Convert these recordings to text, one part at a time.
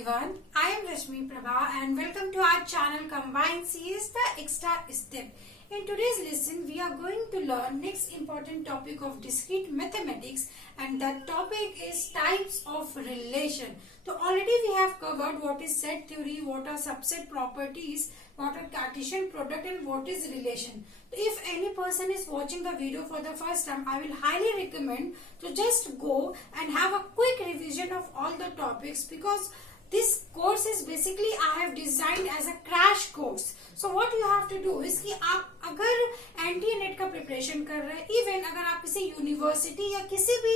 everyone, I am Rashmi Prabha and welcome to our channel Combined CS the Extra Step. In today's lesson, we are going to learn next important topic of discrete mathematics, and that topic is types of relation. So already we have covered what is set theory, what are subset properties, what are Cartesian product and what is relation. So if any person is watching the video for the first time, I will highly recommend to just go and have a quick revision of all the topics, because this course is basically I have designed as a crash course. So what you have to do is कि आप अगर NTA net का preparation कर रहे हैं, even अगर आप किसी यूनिवर्सिटी या किसी भी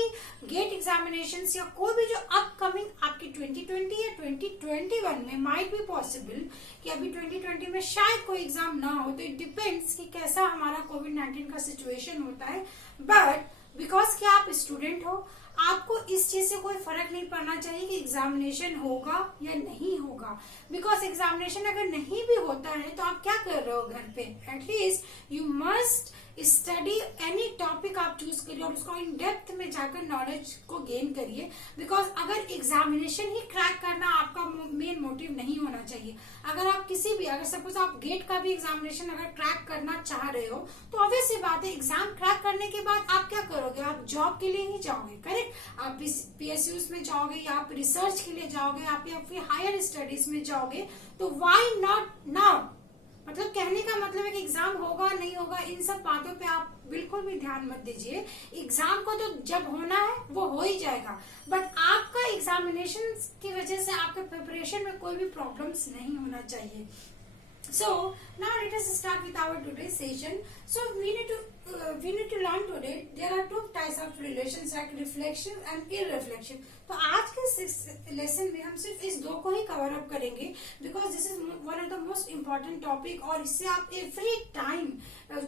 गेट एग्जामिनेशन या कोई भी जो अपकमिंग आपकी 2020 या 2021 में माइट बी पॉसिबल कि अभी 2020 में शायद कोई एग्जाम ना हो, तो इट डिपेंड्स कि कैसा हमारा कोविड-19 का सिचुएशन होता है, बट बिकॉज कि आप स्टूडेंट हो, आपको इस चीज से कोई फर्क नहीं पड़ना चाहिए कि एग्जामिनेशन होगा या नहीं होगा, बिकॉज एग्जामिनेशन अगर नहीं भी होता है तो आप क्या कर रहे हो घर पे, at least you must study any topic आप चूज करिए और उसको इन डेप्थ में जाकर नॉलेज को गेन करिए, बिकॉज अगर एग्जामिनेशन ही क्रैक करना आपका मेन मोटिव नहीं होना चाहिए। अगर आप किसी भी अगर सपोज आप गेट का भी एग्जामिनेशन अगर क्रैक करना चाह रहे हो, तो ऑब्वियस सी बात है एग्जाम क्रैक करने के बाद आप क्या करोगे, आप जॉब के लिए ही जाओगे, करेक्ट, आप पीएसयूज में जाओगे या आप रिसर्च के लिए जाओगे, आप या फिर हायर स्टडीज में जाओगे, तो व्हाई नॉट नाउ। मतलब कहने का मतलब है कि एग्जाम होगा नहीं होगा इन सब बातों पे आप बिल्कुल भी ध्यान मत दीजिए। एग्जाम को तो जब होना है वो हो ही जाएगा, बट आपका एग्जामिनेशन की वजह से आपके प्रिपरेशन में कोई भी प्रॉब्लम्स नहीं होना चाहिए। So now let us start with our today's session. So we need to learn today. There are two types of relations like reflexive and irreflexive. तो आज के लेसन में हम सिर्फ इस दो को ही कवर अप करेंगे, because this is one of the most important topic, और इससे आप एवरी टाइम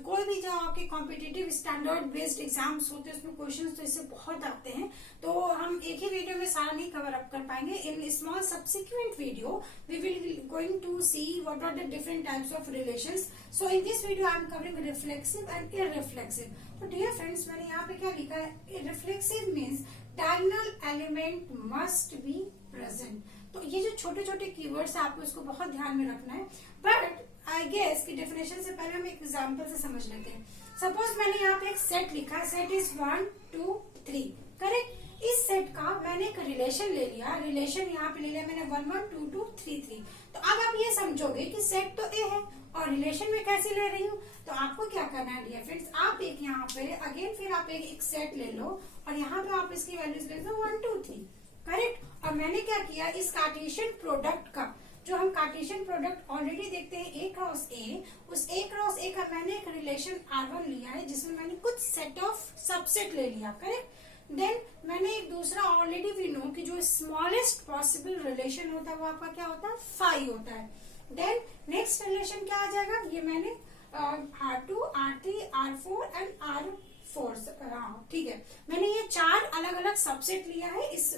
कोई भी जो आपके कॉम्पिटिटिव स्टैंडर्ड बेस्ड एग्जाम्स होते हैं उसमें क्वेश्चंस तो इससे बहुत आते हैं, तो हम एक ही वीडियो में सारा नहीं कवर अप कर पाएंगे। In small subsequent video we will going to see what are the different types of relations. So in this video I am covering reflexive and irreflexive. तो डियर फ्रेंड्स, मैंने यहाँ पे क्या लिखा है, reflexive means diagonal element must be present. तो ये जो छोटे छोटे कीवर्ड्स है आपको इसको बहुत ध्यान में रखना है, बट आई गेस की डेफिनेशन से पहले हम एक एग्जांपल से समझ लेते हैं। सपोज मैंने यहाँ पे एक सेट लिखा, सेट इज 1 2 3, करेक्ट। इस सेट का मैंने एक रिलेशन ले लिया, रिलेशन यहाँ पे ले लिया मैंने 1 1 2 2 3 3। तो अब आप ये समझोगे कि सेट तो ए है और रिलेशन में कैसे ले रही हूँ, तो आपको क्या करना है डियर फ्रेंड्स, आप एक यहाँ पे अगेन फिर आप एक सेट ले लो और यहाँ पे आप इसकी वैल्यूज ले लो 1 2 3, करेक्ट। और मैंने क्या किया, इस कार्टेशियन प्रोडक्ट का जो हम कार्टेशियन प्रोडक्ट ऑलरेडी देखते हैं ए क्रॉस ए, उस ए क्रॉस ए का मैंने एक रिलेशन R1 लिया है जिसमें मैंने कुछ सेट ऑफ सबसेट ले लिया, करेक्ट। देन मैंने एक दूसरा ऑलरेडी वी नो कि जो स्मॉलेस्ट पॉसिबल रिलेशन होता है वो आपका क्या होता है, 5 होता है। देन नेक्स्ट रिलेशन क्या आ जाएगा, ये मैंने R2 R3 R4 and R4, ठीक है। मैंने ये 4 अलग अलग सबसेट लिया है इस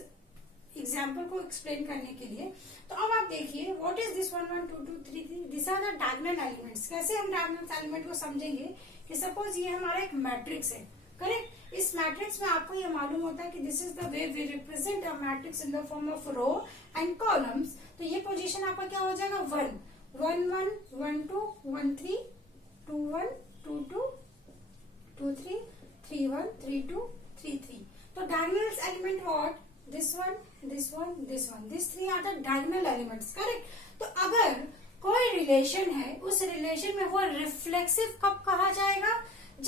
एग्जाम्पल को एक्सप्लेन करने के लिए। तो अब आप देखिए what is this 1 1 2 2 3 3, this are the diagonal elements. कैसे हम डायगोनल एलिमेंट को समझेंगे कि सपोज ये हमारा एक मैट्रिक्स है, करेक्ट। इस मैट्रिक्स में आपको ये मालूम होता है कि this is the way we represent a matrix in the form of row and columns. तो ये पोजीशन आपका क्या हो जाएगा, 1 1 1 1 2 1 3 2 1 2 2 2 3 3 1 3 2 3 3। तो diagonal element what, this one, this one, this one, these three are the diagonal elements, correct। तो अगर कोई रिलेशन है, उस रिलेशन में वो रिफ्लेक्सिव कब कहा जाएगा,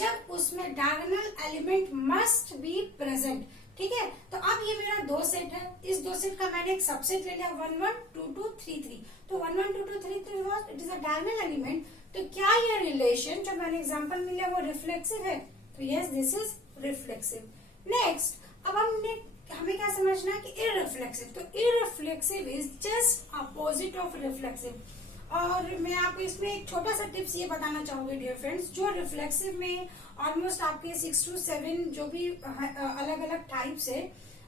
जब उसमें diagonal element must be present, ठीक है। तो अब ये मेरा 2 सेट है, इस 2 सेट का मैंने एक सबसेट ले लिया 1 1 2 2 3 3। तो 1 1 2 2 3 3 was it is a diagonal element। तो क्या ये रिलेशन जो मैंने एग्जांपल में लिया वो रिफ्लेक्सिव है, तो yes this is reflexive. Next अब हमें क्या समझना है कि इररिफ्लेक्सिव। तो irreflexive is just opposite of reflexive. और मैं आपको इसमें एक छोटा सा टिप्स ये बताना चाहूंगी डियर फ्रेंड्स, जो रिफ्लेक्सिव में ऑलमोस्ट आपके 6 to 7 जो भी अलग अलग टाइप्स है,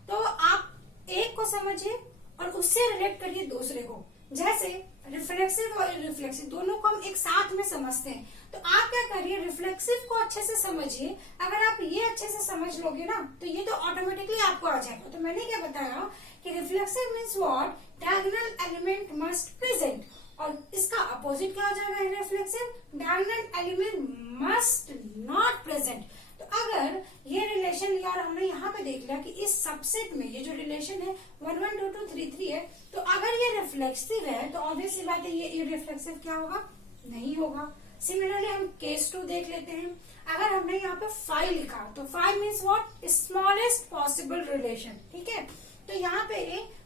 तो आप एक को समझिए और उससे रिलेट करिए दूसरे को। जैसे रिफ्लेक्सिव और इररिफ्लेक्सिव दोनों को हम एक साथ में समझते हैं, तो आप क्या करिए, रिफ्लेक्सिव को अच्छे से समझिए। अगर आप ये अच्छे से समझ लोगे ना, तो ये तो ऑटोमेटिकली आपको आ जाएगा। तो मैंने क्या बताया कि reflexive means what, diagonal element must present. और इसका अपोजिट क्या हो जाएगा irreflexive, diagonal element must not present. तो अगर ये रिलेशन लिया और हमने यहाँ पे देख लिया कि इस सबसेट में ये जो रिलेशन है 1 1 2 2 3 3 है, तो अगर ये रिफ्लेक्सिव है तो ऑब्वियसली बात है ये इररिफ्लेक्सिव क्या होगा, नहीं होगा। सिमिलरली हम केस 2 देख लेते हैं। अगर हमने यहाँ पे 5 लिखा तो 5 means what, smallest possible relation, ठीक है। तो यहाँ पे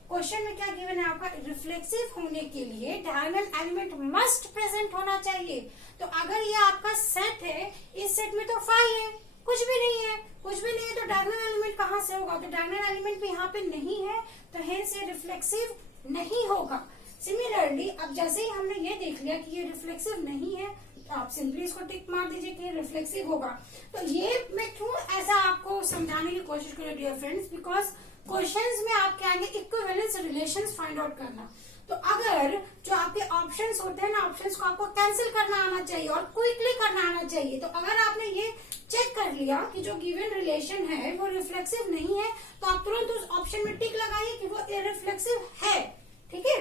क्वेश्चन में क्या गिवन है आपका, रिफ्लेक्सिव होने के लिए डायगोनल एलिमेंट मस्ट प्रेजेंट होना चाहिए। तो अगर ये आपका सेट है, इस सेट में तो 5 है, कुछ भी नहीं है, कुछ भी नहीं है, तो डायगोनल एलिमेंट कहाँ से होगा, तो डायगोनल एलिमेंट भी यहाँ पे नहीं है, तो हेंस ये रिफ्लेक्सिव नहीं होगा। सिमिलरली अब जैसे ही हमने ये देख लिया कि ये रिफ्लेक्सिव नहीं है, तो आप सिंपली इसको टिक मार दीजिए कि रिफ्लेक्सिव होगा। तो ये मैं क्यों ऐसा आपको समझाने की कोशिश कर रही हूँ डियर फ्रेंड्स, बिकॉज क्वेश्चंस में आपके आगे इक्विवेलेंस रिलेशंस फाइंड आउट करना। तो अगर जो आपके ऑप्शंस होते हैं ना, ऑप्शंस को आपको कैंसिल करना आना चाहिए और क्विकली करना आना चाहिए। तो अगर आपने ये चेक कर लिया कि जो गिवन रिलेशन है वो रिफ्लेक्सिव नहीं है, तो आप तुरंत उस ऑप्शन में टिक लगाइए कि वो इररिफ्लेक्सिव है, ठीक है।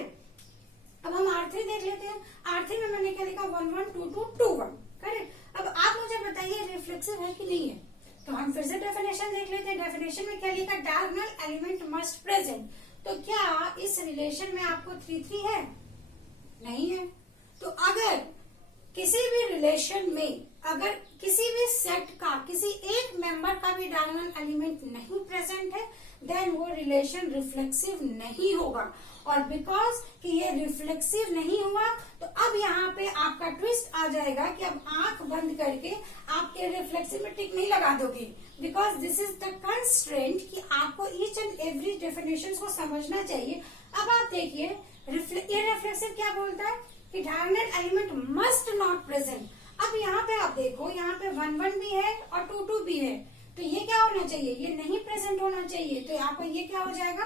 अब हम R3 देख लेते हैं। R3 में मैंने क्या लिखा, 1 1 2 2 2 1, करेक्ट। अब आप मुझे बताइए रिफ्लेक्सिव है कि नहीं है। तो हम फिर से डेफिनेशन देख लेते हैं। डेफिनेशन में क्या लिखा, डायगोनल एलिमेंट मस्ट प्रेजेंट। तो क्या इस रिलेशन में आपको 3 3 है, नहीं है। तो अगर किसी भी रिलेशन में अगर किसी भी सेट का किसी एक मेंबर का भी डायगोनल एलिमेंट नहीं प्रेजेंट है, देन वो रिलेशन रिफ्लेक्सिव नहीं होगा। और बिकॉज कि ये रिफ्लेक्सिव नहीं हुआ, तो अब यहाँ पे आपका ट्विस्ट आ जाएगा कि अब आंख बंद करके आप इररिफ्लेक्सिव में टिक नहीं लगा दोगे, because this is the constraint कि आपको ईच एंड एवरी डेफिनेशन को समझना चाहिए। अब आप देखिए इररिफ्लेक्सिव क्या बोलता है कि diagonal element must not present. अब यहाँ पे आप देखो, यहाँ पे 1 1 भी है और 2 2 भी है, तो ये क्या होना चाहिए, ये नहीं प्रेजेंट होना चाहिए। तो यहाँ पर ये क्या हो जाएगा,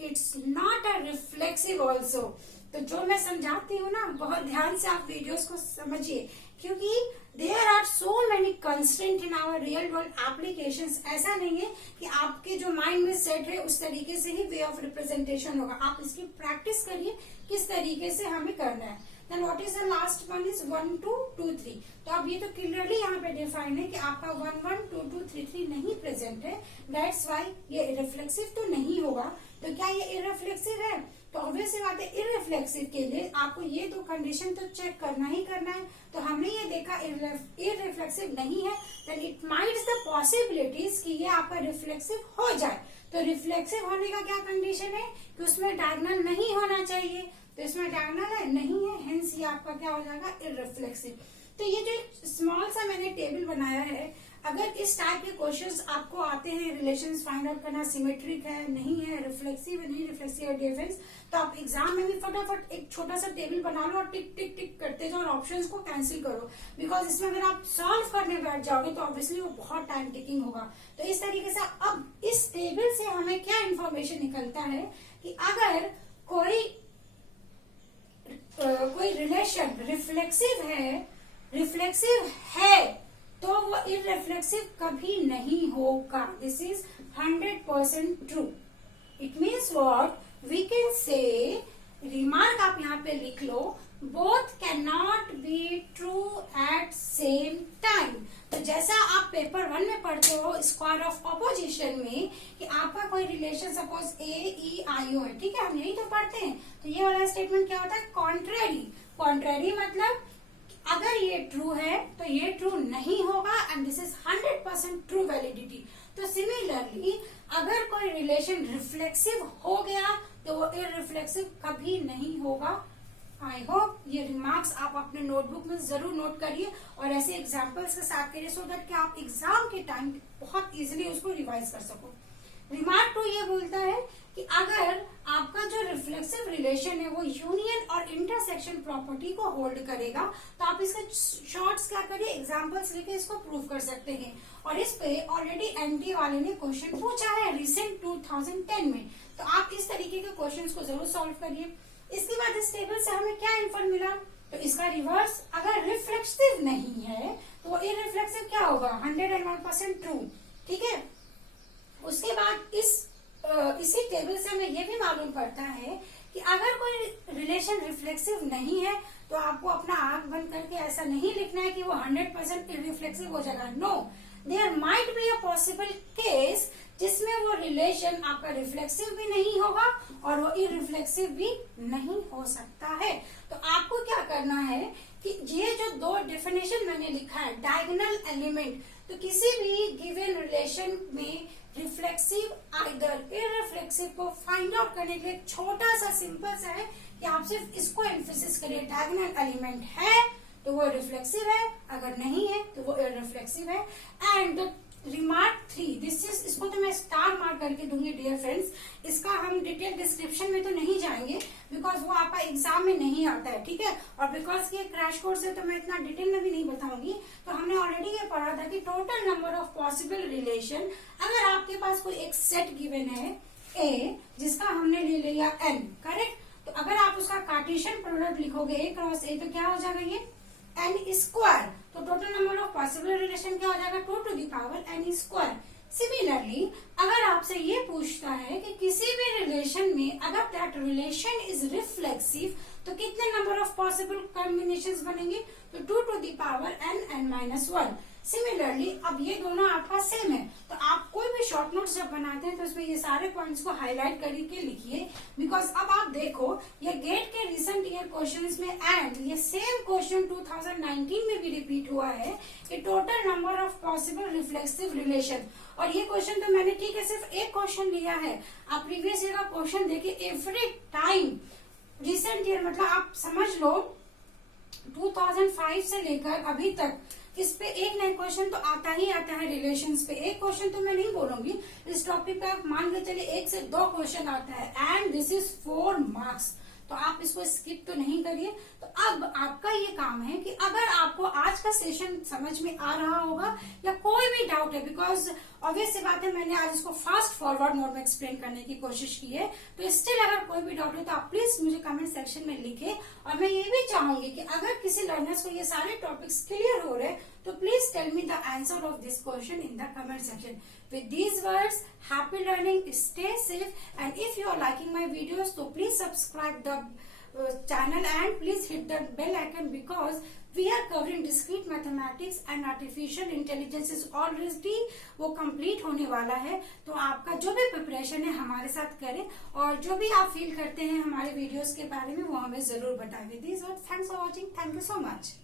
it's not a reflexive also. तो जो मैं समझाती हूँ ना, बहुत ध्यान से आप वीडियोस को समझिए, क्योंकि there are so many constraint in our real world applications. ऐसा नहीं है कि आपके जो माइंड में सेट है उस तरीके से ही वे ऑफ रिप्रेजेंटेशन होगा। आप इसकी प्रैक्टिस करिए किस तरीके से हमें करना है। Then what is the last one is 1 2 2 3। तो अब ये तो क्लियरली यहाँ पे डिफाइन है कि आपका 1 1 2 2 3 3 नहीं प्रेजेंट है, दैट्स वाई ये इररिफ्लेक्सिव तो नहीं होगा। तो क्या ये इररिफ्लेक्सिव है, तो ऑब्वियसली बात है इररिफ्लेक्सिव के लिए आपको ये दो कंडीशन तो चेक करना ही करना है। तो हमने ये देखा इररिफ्लेक्सिव नहीं है, then it mights the possibilities कि ये आपका रिफ्लेक्सिव हो जाए। तो रिफ्लेक्सिव होने का क्या कंडीशन है कि उसमें डायगोनल नहीं होना चाहिए, तो इसमें डायगोनल है नहीं है, हेंस ये आपका क्या हो जाएगा, इररिफ्लेक्सिव। तो ये जो स्मॉल सा मैंने टेबल बनाया है, अगर इस टाइप के क्वेश्चंस आपको आते हैं, रिलेशंस फाइंड आउट करना, सिमेट्रिक है नहीं है, रिफ्लेक्सिव है नहीं रिफ्लेक्सिव है डिफरेंस, तो आप एग्जाम में भी फटाफट एक छोटा सा टेबल बना लो और टिक टिक टिक करते जाओ और ऑप्शंस को कैंसिल करो। बिकॉज इसमें अगर आप सॉल्व करने बैठ जाओगे तो ऑब्वियसली वो बहुत टाइम टेकिंग होगा। तो इस तरीके से अब इस टेबल से हमें क्या इंफॉर्मेशन निकलता है कि अगर कोई रिलेशन रिफ्लेक्सिव है तो वो इररिफ्लेक्सिव कभी नहीं होगा। This is 100% true. It means what, we can say, remark आप यहाँ पे लिख लो, both can not be true at same time. तो जैसा आप पेपर 1 में पढ़ते हो स्क्वायर ऑफ ऑपोजिशन में कि आपका कोई रिलेशन सपोज AEIO है, ठीक है, हम यही तो पढ़ते हैं। तो ये वाला स्टेटमेंट क्या होता है, कॉन्ट्रेरी। कॉन्ट्रेरी मतलब अगर ये ट्रू है तो ये ट्रू नहीं होगा, and this is 100% true validity. तो सिमिलरली अगर कोई रिलेशन रिफ्लेक्सिव हो गया तो वो इररिफ्लेक्सिव कभी नहीं होगा। आई होप ये रिमार्क्स आप अपने नोटबुक में जरूर नोट करिए और ऐसे एग्जाम्पल्स के साथ करिए, सो दैट कि आप एग्जाम के टाइम बहुत इजीली उसको रिवाइज कर सको। रिमार्क 2 ये बोलता है कि अगर आपका जो रिफ्लेक्सिव रिलेशन है वो यूनियन और इंटरसेक्शन प्रॉपर्टी को होल्ड करेगा, तो आप इसके शॉर्ट्स क्या करिए, एग्जांपल्स लेके इसको प्रूव कर सकते हैं। और इस पे ऑलरेडी एनटीए वाले ने क्वेश्चन पूछा है रिसेंट 2010 में, तो आप इस तरीके के क्वेश्चंस को जरूर सॉल्व करिए। इसके बाद इस टेबल से हमें क्या इन्फॉर्म मिला, तो इसका रिवर्स, अगर रिफ्लेक्सिव नहीं है तो वो इररिफ्लेक्सिव क्या होगा, 101% ट्रू, ठीक है। उसके बाद इस इसी टेबल से हमें ये भी मालूम पड़ता है कि अगर कोई रिलेशन रिफ्लेक्सिव नहीं है तो आपको अपना आंख बंद करके ऐसा नहीं लिखना है कि वो 100% इररिफ्लेक्सिव हो जाएगा। No, there might be a possible case जिसमें वो रिलेशन आपका रिफ्लेक्सिव भी नहीं होगा और वो इररिफ्लेक्सिव भी नहीं हो सकता है। तो आपको क्या करना है कि ये जो दो डेफिनेशन मैंने लिखा है, डायगोनल एलिमेंट, तो किसी भी गिवन रिलेशन में रिफ्लेक्सिव आइदर इररिफ्लेक्सिव को फाइंड आउट करने के लिए छोटा सा सिंपल सा है कि आप सिर्फ इसको एम्फेसिस करिए, डायगोनल एलिमेंट है तो वो रिफ्लेक्सिव है, अगर नहीं है तो वो इररिफ्लेक्सिव है। एंड रिमार्क 3, दिस इज, इसको तो मैं स्टार मार्क करके दूंगी डियर फ्रेंड्स। इसका हम डिटेल डिस्क्रिप्शन में तो नहीं जाएंगे बिकॉज वो आपका एग्जाम में नहीं आता है, ठीक है। और बिकॉज ये क्रैश कोर्स है तो मैं इतना डिटेल में भी नहीं बताऊंगी। तो हमने ऑलरेडी ये पढ़ा था कि total number of possible relation, अगर आपके पास कोई एक सेट गिवन है ए जिसका हमने ले लिया n, करेक्ट, तो अगर आप उसका कार्टेशियन प्रोडक्ट लिखोगे a क्रॉस a तो क्या हो जाएगा ये n स्क्वायर। तो total number of possible relation क्या हो जाएगा 2 to the power n square. Similarly अगर आपसे ये पूछता है कि किसी भी रिलेशन में अगर दैट रिलेशन इज रिफ्लेक्सिव तो कितने नंबर ऑफ पॉसिबल कॉम्बिनेशंस बनेंगे, तो 2 to the power n-1। Similarly अब ये दोनों आपका सेम है, तो आप कोई भी शॉर्ट नोट्स जब बनाते हैं तो उसमें ये सारे पॉइंट्स को हाईलाइट करके लिखिए। बिकॉज अब आप देखो ये गेट के रिसेंट ईयर क्वेश्चंस में एंड ये सेम क्वेश्चन 2019 में भी रिपीट हुआ है कि total number of possible reflexive relation. और ये क्वेश्चन तो मैंने ठीक है सिर्फ एक क्वेश्चन लिया है, आप प्रीवियस ईयर का क्वेश्चन देखिए एवरी टाइम रिसेंट ईयर, मतलब आप समझ लो 2005 से लेकर अभी तक इस पे एक नया क्वेश्चन तो आता ही आता है रिलेशंस पे। एक क्वेश्चन तो मैं नहीं बोलूंगी, इस टॉपिक पे आप मान के चलिए 1 से 2 क्वेश्चन आता है एंड दिस इज 4 मार्क्स, तो आप इसको स्किप तो नहीं करिए। तो अब आपका ये काम है कि अगर आपको आज का सेशन समझ में आ रहा होगा या कोई भी डाउट है, बिकॉज ऑब्वियस सी बात है मैंने आज इसको फास्ट फॉरवर्ड मोड में एक्सप्लेन करने की कोशिश की है, तो स्टिल अगर कोई भी डाउट है तो आप प्लीज मुझे कमेंट सेक्शन में लिखे। और मैं ये भी चाहूंगी कि अगर किसी लर्नर्स को ये सारे टॉपिक्स क्लियर हो रहे तो please tell me the answer of this question in the comment section. With these words, happy learning, stay safe, and if you are liking my videos, so please subscribe the channel and please hit the bell icon because we are covering discrete mathematics and artificial intelligence is already वो complete होने वाला है। तो आपका जो भी preparation है हमारे साथ करें और जो भी आप फील करते हैं हमारे वीडियोस के बारे में वो हमें जरूर बताएं। With these words, thanks for watching. Thank you so much.